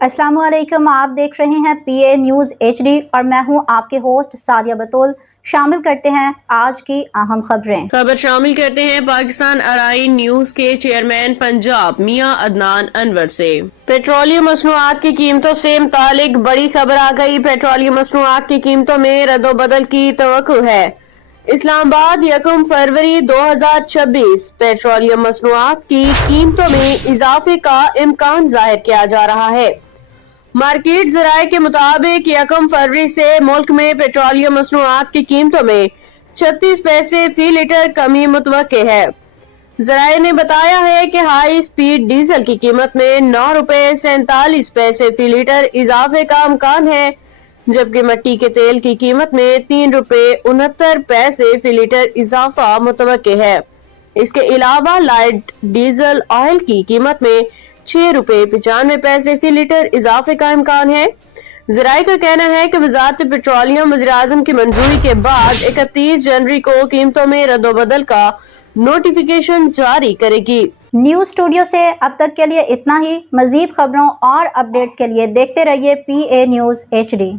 अस्सलाम वालेकुम। आप देख रहे हैं PA न्यूज़ HD और मैं हूं आपके होस्ट सादिया बतूल। शामिल करते हैं आज की अहम खबर शामिल करते हैं पाकिस्तान अराइन न्यूज के चेयरमैन पंजाब मियां अदनान अनवर से। पेट्रोलियम मसनूआत की कीमतों से मुतालिक बड़ी खबर आ गई। पेट्रोलियम मसनूआत की कीमतों में रद्दोबदल की तवक्को है। इस्लामाबाद 1 फरवरी 2026 पेट्रोलियम मसनूआत की कीमतों में इजाफे का इम्कान जाहिर किया जा रहा है। मार्केट ज़राए के मुताबिक 1 फरवरी से मुल्क में पेट्रोलियम मसनूआत की कीमतों में 36 पैसे फी लीटर कमी मुतवक्के है। ज़राए ने बताया है कि हाई स्पीड डीजल की कीमत में 9 रुपए 47 पैसे फी लीटर इजाफे का इम्कान है, जबकि मिट्टी के तेल की कीमत में 3 रुपए 69 पैसे फी लीटर इजाफा मुतवक्के है। इसके अलावा लाइट डीजल ऑयल की कीमत में 6 रुपए 95 पैसे फी लीटर इजाफे का इम्कान है। ज़राए का कहना है कि वज़ारत पेट्रोलियम वज़ीर-ए-आज़म की मंजूरी के बाद 31 जनवरी को कीमतों में रद्दोबदल का नोटिफिकेशन जारी करेगी। न्यूज़ स्टूडियो से अब तक के लिए इतना ही। मज़ीद खबरों और अपडेट्स के लिए देखते रहिए PA न्यूज़ HD।